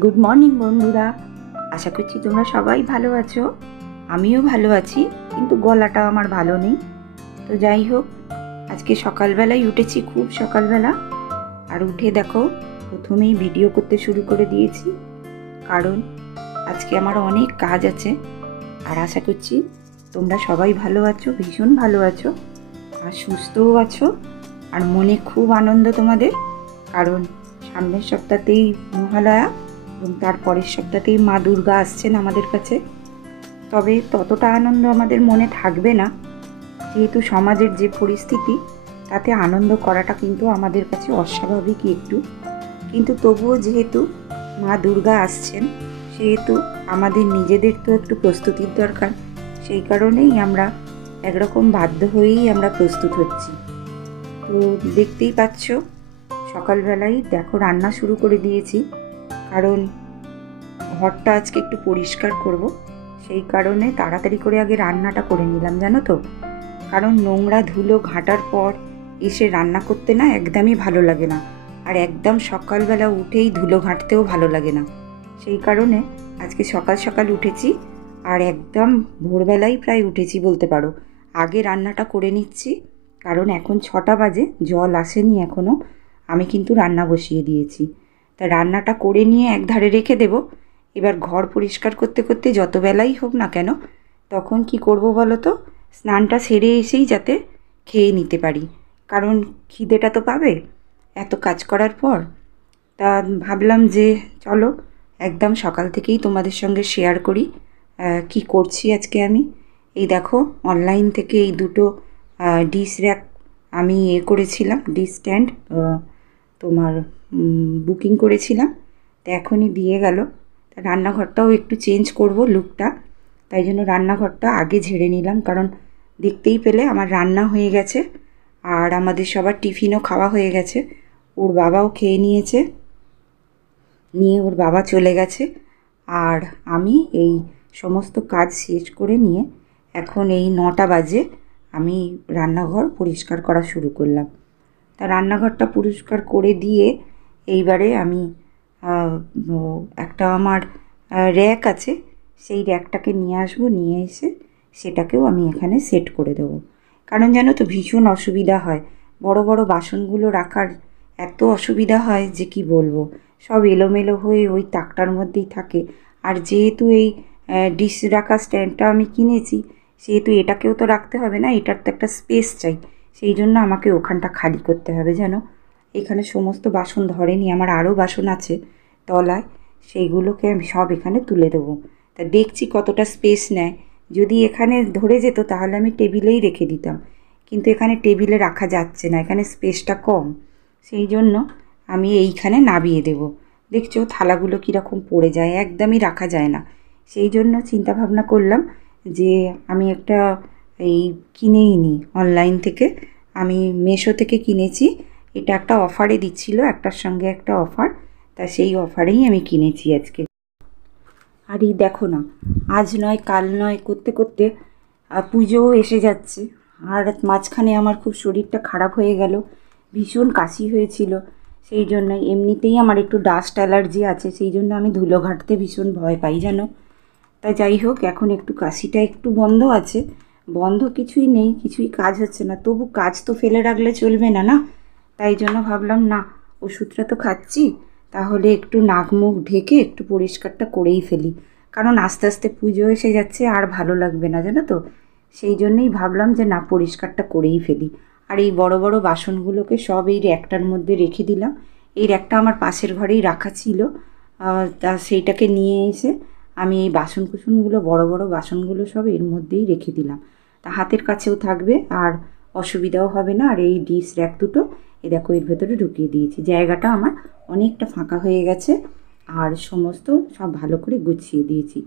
Good morning বন্ধুরা, আশা করছি তোমরা সবাই ভালো আছো। আমিও ভালো আছি, কিন্তু গলাটা আমার ভালো নেই। তো যাই হোক, আজকে সকালবেলায় উঠেছি, খুব সকালবেলা। আর উঠে দেখো, প্রথমেই ভিডিও করতে শুরু করে দিয়েছি, কারণ আজকে আমার অনেক কাজ আছে। আর আশা করছি তোমরা সবাই ভালো আছো, ভীষণ ভালো আছো, আর সুস্থও আছো। আর মনে খুব আনন্দ তোমাদের, কারণ সামনের সপ্তাহতেই মহালয়া এবং তার পরের সপ্তাহতেই মা দুর্গা আসছেন আমাদের কাছে। তবে ততটা আনন্দ আমাদের মনে থাকবে না, যেহেতু সমাজের যে পরিস্থিতি, তাতে আনন্দ করাটা কিন্তু আমাদের কাছে অস্বাভাবিকই একটু। কিন্তু তবুও যেহেতু মা দুর্গা আসছেন, সেহেতু আমাদের নিজেদের তো একটু প্রস্তুতির দরকার। সেই কারণেই আমরা একরকম বাধ্য হয়েই আমরা প্রস্তুত হচ্ছি। তো দেখতেই পাচ্ছ, সকালবেলায় দেখো রান্না শুরু করে দিয়েছি, কারণ ঘরটা আজকে একটু পরিষ্কার করব। সেই কারণে তাড়াতাড়ি করে আগে রান্নাটা করে নিলাম, জানো তো। কারণ নোংরা ধুলো ঘাঁটার পর এসে রান্না করতে না একদমই ভালো লাগে না, আর একদম সকালবেলা উঠেই ধুলো ঘাঁটতেও ভালো লাগে না। সেই কারণে আজকে সকাল সকাল উঠেছি, আর একদম ভোরবেলায় প্রায় উঠেছি বলতে পারো। আগে রান্নাটা করে নিচ্ছি, কারণ এখন 6টা বাজে, জল আসেনি এখনও। আমি কিন্তু রান্না বসিয়ে দিয়েছি, তা রান্নাটা করে নিয়ে এক ধারে রেখে দেব। এবার ঘর পরিষ্কার করতে করতে যত বেলাই হোক না কেন, তখন কি করব বলো তো, স্নানটা সেরে এসেই যাতে খেয়ে নিতে পারি, কারণ খিদেটা তো পাবে এত কাজ করার পর। তা ভাবলাম যে চলো একদম সকাল থেকেই তোমাদের সঙ্গে শেয়ার করি কি করছি আজকে আমি। এই দেখো, অনলাইন থেকে এই দুটো ডিশ র্যাক আমি করেছিলাম, ডিশ স্ট্যান্ড তোমার বুকিং করেছিলাম। তো এখনই দিয়ে গেল। তা রান্নাঘরটাও একটু চেঞ্জ করব লুকটা, তাই জন্য রান্নাঘরটা আগে ঝেড়ে নিলাম, কারণ দেখতেই পেলে আমার রান্না হয়ে গেছে, আর আমাদের সবার টিফিনও খাওয়া হয়ে গেছে। ওর বাবাও খেয়ে নিয়েছে, নিয়ে ওর বাবা চলে গেছে। আর আমি এই সমস্ত কাজ শেষ করে নিয়ে এখন এই 9টা বাজে আমি রান্নাঘর পরিষ্কার করা শুরু করলাম। তা রান্নাঘরটা পরিষ্কার করে দিয়ে এইবারে আমি একটা আমার র্যাক আছে, সেই র্যাকটাকে নিয়ে আসবো, নিয়ে এসে সেটাকেও আমি এখানে সেট করে দেবো। কারণ জানো তো, ভীষণ অসুবিধা হয়, বড় বড় বাসনগুলো রাখার এত অসুবিধা হয় যে কি বলবো। সব এলোমেলো হয়ে ওই তাকটার মধ্যেই থাকে। আর যেহেতু এই ডিশ রাখার স্ট্যান্ডটা আমি কিনেছি, সেহেতু এটাকেও তো রাখতে হবে না, এটার তো একটা স্পেস চাই। সেই জন্য আমাকে ওখানটা খালি করতে হবে, জানো। এখানে সমস্ত বাসন ধরেনি, আমার আরও বাসন আছে তলায়, সেইগুলোকে আমি সব এখানে তুলে দেবো। তা দেখছি কতটা স্পেস নেয়। যদি এখানে ধরে যেত তাহলে আমি টেবিলেই রেখে দিতাম, কিন্তু এখানে টেবিলে রাখা যাচ্ছে না, এখানে স্পেসটা কম। সেই জন্য আমি এইখানে নামিয়ে দেব। দেখছো থালাগুলো কীরকম পড়ে যায়, একদমই রাখা যায় না। সেই জন্য চিন্তা ভাবনা করলাম যে আমি একটা এই কিনেই নিই অনলাইন থেকে। আমি মেশো থেকে কিনেছি, এটা একটা অফারে দিচ্ছিল, একটার সঙ্গে একটা অফার, তা সেই অফারেই আমি কিনেছি আজকে। আর এই দেখো না, আজ নয় কাল নয় করতে করতে পুজোও এসে যাচ্ছে। আর মাঝখানে আমার খুব শরীরটা খারাপ হয়ে গেল, ভীষণ কাশি হয়েছিল। সেই জন্য এমনিতেই আমার একটু ডাস্ট অ্যালার্জি আছে, সেই জন্য আমি ধুলো ঘাঁটতে ভীষণ ভয় পাই, জানো। তাই যাই হোক, এখন একটু কাশিটা একটু বন্ধ আছে। বন্ধ কিছুই নেই, কিছুই কাজ হচ্ছে না, তবু কাজ তো ফেলে রাখলে চলবে না, না। তাই জন্য ভাবলাম না, ওষুধটা তো খাচ্ছি, তাহলে একটু নাক মুখ ঢেকে একটু পরিষ্কারটা করেই ফেলি, কারণ আস্তে আস্তে পুজো এসে যাচ্ছে, আর ভালো লাগবে না, জানো তো। সেই জন্যই ভাবলাম যে না, পরিষ্কারটা করেই ফেলি। আর এই বড় বড় বাসনগুলোকে সব এই র্যাকটার মধ্যে রেখে দিলাম। এই র্যাকটা আমার পাশের ঘরেই রাখা ছিল, তা সেইটাকে নিয়ে এসে আমি এই বাসন কুসনগুলো, বড় বড় বাসনগুলো সব এর মধ্যেই রেখে দিলাম। তা হাতের কাছেও থাকবে, আর অসুবিধাও হবে না। আর এই ডিশ র্যাক দুটো এই দেখো এর ভেতরে ঢুকিয়ে দিয়েছি, জায়গাটা আমার অনেকটা ফাঁকা হয়ে গেছে। আর সমস্ত সব ভালো করে গুছিয়ে দিয়েছি।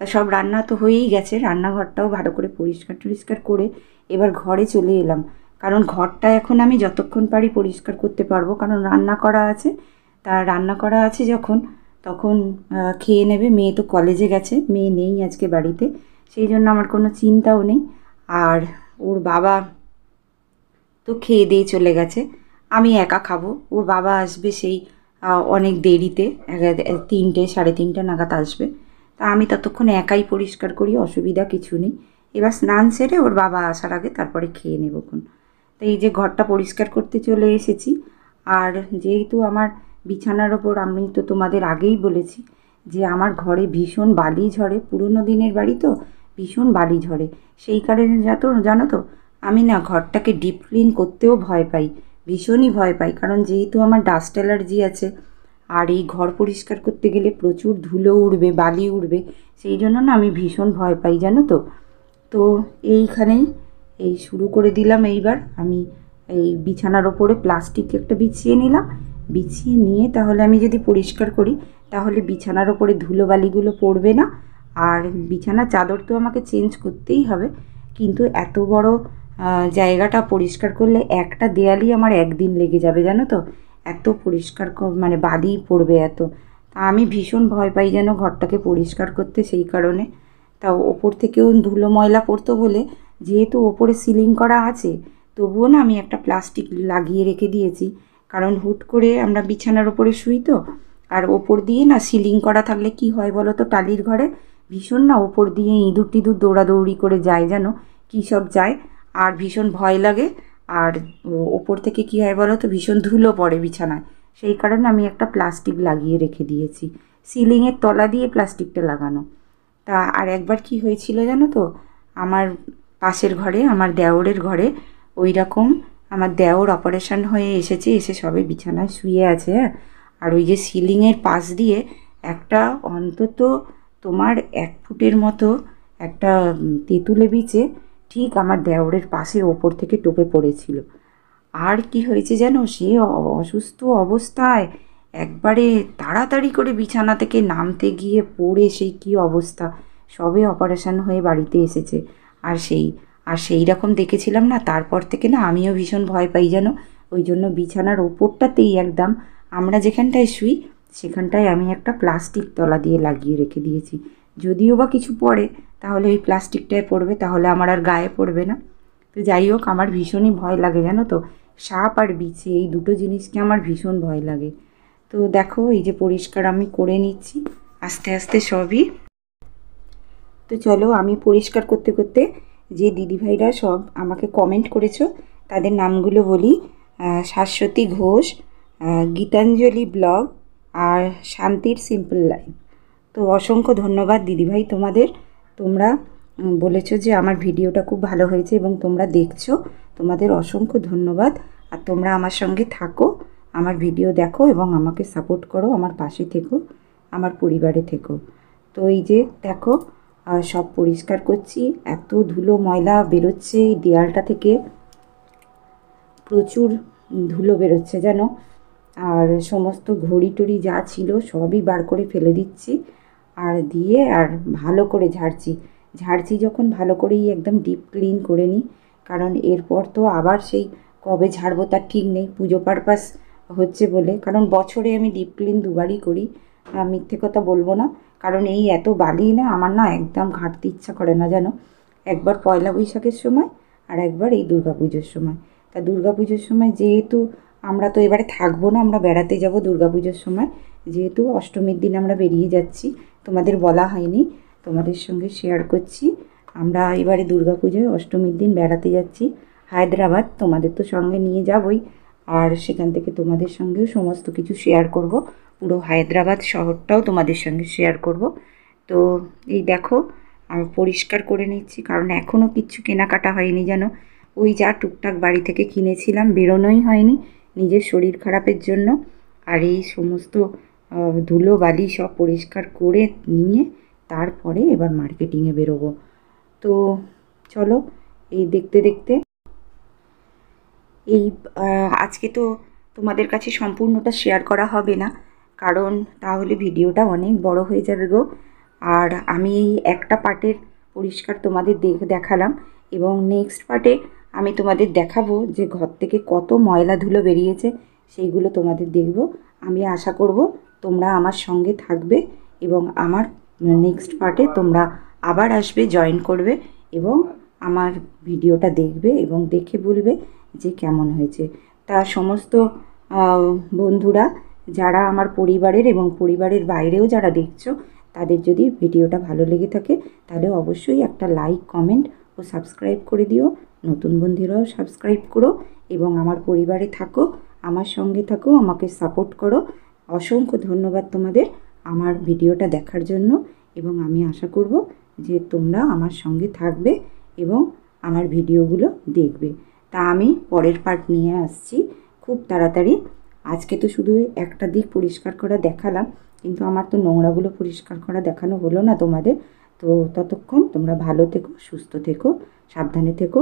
তা সব রান্না তো হয়েই গেছে, রান্নাঘরটাও ভালো করে পরিষ্কার টরিষ্কার করে এবার ঘরে চলে এলাম, কারণ ঘরটা এখন আমি যতক্ষণ পারি পরিষ্কার করতে পারবো, কারণ রান্না করা আছে। তা রান্না করা আছে যখন, তখন খেয়ে নেবে। মেয়ে তো কলেজে গেছে, মেয়ে নেই আজকে বাড়িতে, সেই জন্য আমার কোনো চিন্তাও নেই। আর ওর বাবা তো খেয়ে দিয়ে চলে গেছে, আমি একা খাবো। ওর বাবা আসবে সেই অনেক দেরিতে 3টে 3:30 নাগাদ আসবে। তা আমি ততক্ষণ একাই পরিষ্কার করি, অসুবিধা কিছু নেই। এবার স্নান সেরে ওর বাবা আসার আগে তারপরে খেয়ে নেবক্ষণ। তো এই যে ঘরটা পরিষ্কার করতে চলে এসেছি। আর যেহেতু আমার বিছানার ওপর, আমি তো তোমাদের আগেই বলেছি যে আমার ঘরে ভীষণ বালি ঝরে, পুরনো দিনের বাড়ি তো ভীষণ বালি ঝরে। সেই কারণে জানো তো আমি না ঘরটাকে ডিপ ক্লিন করতেও ভয় পাই, ভীষণই ভয় পাই। কারণ যেহেতু আমার ডাস্ট অ্যালার্জি আছে, আর এই ঘর পরিষ্কার করতে গেলে প্রচুর ধুলো উড়বে, বালি উড়বে, সেই জন্য না আমি ভীষণ ভয় পাই, জানো তো। তো এইখানেই এই শুরু করে দিলাম। এইবার আমি এই বিছানার ওপরে প্লাস্টিক একটা বিছিয়ে নিলাম, বিছিয়ে নিয়ে তাহলে আমি যদি পরিষ্কার করি তাহলে বিছানার ওপরে ধুলোবালিগুলো পড়বে না। আর বিছানার চাদর তো আমাকে চেঞ্জ করতেই হবে, কিন্তু এত বড় জায়গাটা পরিষ্কার করলে একটা দেয়ালই আমার একদিন লেগে যাবে, জানো তো। এত পরিষ্কার মানে বালি পড়বে এত। আমি ভীষণ ভয় পাই যেন ঘরটাকে পরিষ্কার করতে, সেই কারণে। তাও ওপর থেকেও ধুলো ময়লা পড়তো বলে, যেহেতু ওপরে সিলিং করা আছে তবুও না আমি একটা প্লাস্টিক লাগিয়ে রেখে দিয়েছি। কারণ হুট করে আমরা বিছানার ওপরে শুই তো, আর ওপর দিয়ে না সিলিং করা থাকলে কি হয় বলো তো, টালির ঘরে ভীষণ না ওপর দিয়ে ইঁদুর টিঁদুর দৌড়াদৌড়ি করে যায়, যেন কী সব যায়, আর ভীষণ ভয় লাগে। আর ওপর থেকে কী হয় বলো তো, ভীষণ ধুলো পড়ে বিছানায়। সেই কারণে আমি একটা প্লাস্টিক লাগিয়ে রেখে দিয়েছি, সিলিংয়ের তলা দিয়ে প্লাস্টিকটা লাগানো। তা আর একবার কি হয়েছিল জানো তো, আমার পাশের ঘরে, আমার দেওরের ঘরে ওই রকম, আমার দেওর অপারেশন হয়ে এসেছে, এসে সবে বিছানায় শুয়ে আছে, হ্যাঁ। আর ওই যে সিলিংয়ের পাশ দিয়ে একটা অন্তত তোমার 1 ফুটের মতো একটা তেঁতুলে বিচে ঠিক আমার দেওরের পাশে ওপর থেকে টোপে পড়েছিল। আর কি হয়েছে যেন, সে অসুস্থ অবস্থায় একবারে তাড়াতাড়ি করে বিছানা থেকে নামতে গিয়ে পড়ে সেই কী অবস্থা। সবে অপারেশন হয়ে বাড়িতে এসেছে। আর সেই রকম দেখেছিলাম না, তারপর থেকে না আমিও ভীষণ ভয় পাই যেন। ওই জন্য বিছানার ওপরটাতেই একদম আমরা যেখানটায় শুই সেখানটায় আমি একটা প্লাস্টিক তলা দিয়ে লাগিয়ে রেখে দিয়েছি। যদিও বা কিছু পড়ে তাহলে ওই প্লাস্টিকটায় পড়বে, তাহলে আমার আর গায়ে পড়বে না। তো যাই হোক, আমার ভীষণই ভয় লাগে জানো তো, সাপ আর বিছে এই দুটো জিনিসকে আমার ভীষণ ভয় লাগে। তো দেখো এই যে পরিষ্কার আমি করে নিচ্ছি আস্তে আস্তে সবই। তো চলো আমি পরিষ্কার করতে করতে যে দিদিভাইরা সব আমাকে কমেন্ট করেছো তাদের নামগুলো বলি। শাশ্বতী ঘোষ, গীতাঞ্জলি ব্লগ, আর শান্তির সিম্পল লাইফ। তো অসংখ্য ধন্যবাদ দিদিভাই তোমাদের। তোমরা বলেছো যে আমার ভিডিওটা খুব ভালো হয়েছে এবং তোমরা দেখছো, তোমাদের অসংখ্য ধন্যবাদ। আর তোমরা আমার সঙ্গে থাকো, আমার ভিডিও দেখো এবং আমাকে সাপোর্ট করো, আমার পাশে থেকো, আমার পরিবারে থেকো। তো এই যে দেখো সব পরিষ্কার করছি, এত ধুলো ময়লা বেরোচ্ছে এই দেয়ালটা থেকে, প্রচুর ধুলো বেরোচ্ছে যেন। আর সমস্ত ঘড়ি টড়ি যা ছিল সবই বার করে ফেলে দিচ্ছি, আর দিয়ে আর ভালো করে ঝাড়ছি যখন ভালো করেই একদম ডিপ ক্লিন করে নিই। কারণ এরপর তো আবার সেই কবে ঝাড়বো তার ঠিক নেই, পুজো পারপাস হচ্ছে বলে। কারণ বছরে আমি ডিপ ক্লিন দুবারই করি, মিথ্যে কথা বলবো না। কারণ এই এত বালি না আমার না একদম ঘাঁটতে ইচ্ছা করে না যেন। একবার পয়লা বৈশাখের সময় আর একবার এই দুর্গাপুজোর সময়। তা দুর্গাপুজোর সময় যেহেতু আমরা তো এবারে থাকবো না, আমরা বেড়াতে যাব দুর্গাপুজোর সময়, যেহেতু অষ্টমীর দিন আমরা বেরিয়ে যাচ্ছি, তোমাদের বলা হয়নি, তোমাদের সঙ্গে শেয়ার করছি। আমরা এবারে দুর্গাপুজোয় অষ্টমীর দিন বেড়াতে যাচ্ছি হায়দ্রাবাদ, তোমাদের তো সঙ্গে নিয়ে যাবই। আর সেখান থেকে তোমাদের সঙ্গেও সমস্ত কিছু শেয়ার করব, পুরো হায়দ্রাবাদ শহরটাও তোমাদের সঙ্গে শেয়ার করব। তো এই দেখো আমি পরিষ্কার করে নিচ্ছি, কারণ এখনও কিচ্ছু কেনাকাটা হয়নি যেন। ওই যা টুকটাক বাড়ি থেকে কিনেছিলাম, বেরোনোই হয়নি নিজের শরীর খারাপের জন্য। আর এই সমস্ত ধুলো বালি সব পরিষ্কার করে নিয়ে তারপরে এবার মার্কেটিংয়ে বেরোবো। তো চলো এই দেখতে দেখতে এই আজকে তো তোমাদের কাছে সম্পূর্ণটা শেয়ার করা হবে না, কারণ তাহলে ভিডিওটা অনেক বড় হয়ে যাবে গো। আর আমি এই একটা পার্টের পরিষ্কার তোমাদের দেখালাম, এবং নেক্সট পার্টে আমি তোমাদের দেখাবো যে ঘর থেকে কত ময়লা ধুলো বেরিয়েছে, সেইগুলো তোমাদের দেখব। আমি আশা করব তোমরা আমার সঙ্গে থাকবে এবং আমার নেক্সট পার্টে তোমরা আবার আসবে, জয়েন করবে এবং আমার ভিডিওটা দেখবে এবং দেখে বলবে যে কেমন হয়েছে। তা সমস্ত বন্ধুরা যারা আমার পরিবারের এবং পরিবারের বাইরেও যারা দেখছো, তাদের যদি ভিডিওটা ভালো লেগে থাকে তাহলে অবশ্যই একটা লাইক, কমেন্ট ও সাবস্ক্রাইব করে দিও। নতুন বন্ধুরাও সাবস্ক্রাইব করো এবং আমার পরিবারে থাকো, আমার সঙ্গে থাকো, আমাকে সাপোর্ট করো। অসংখ্য ধন্যবাদ তোমাদের আমার ভিডিওটা দেখার জন্য, এবং আমি আশা করব যে তোমরা আমার সঙ্গে থাকবে এবং আমার ভিডিওগুলো দেখবে। তা আমি পরের পার্ট নিয়ে আসছি খুব তাড়াতাড়ি। আজকে তো শুধু একটা দিক পরিষ্কার করা দেখালাম, কিন্তু আমার তো নোংরাগুলো পরিষ্কার করা দেখানো হলো না তোমাদের। তো ততক্ষণ তোমরা ভালো থেকো, সুস্থ থেকো, সাবধানে থেকো।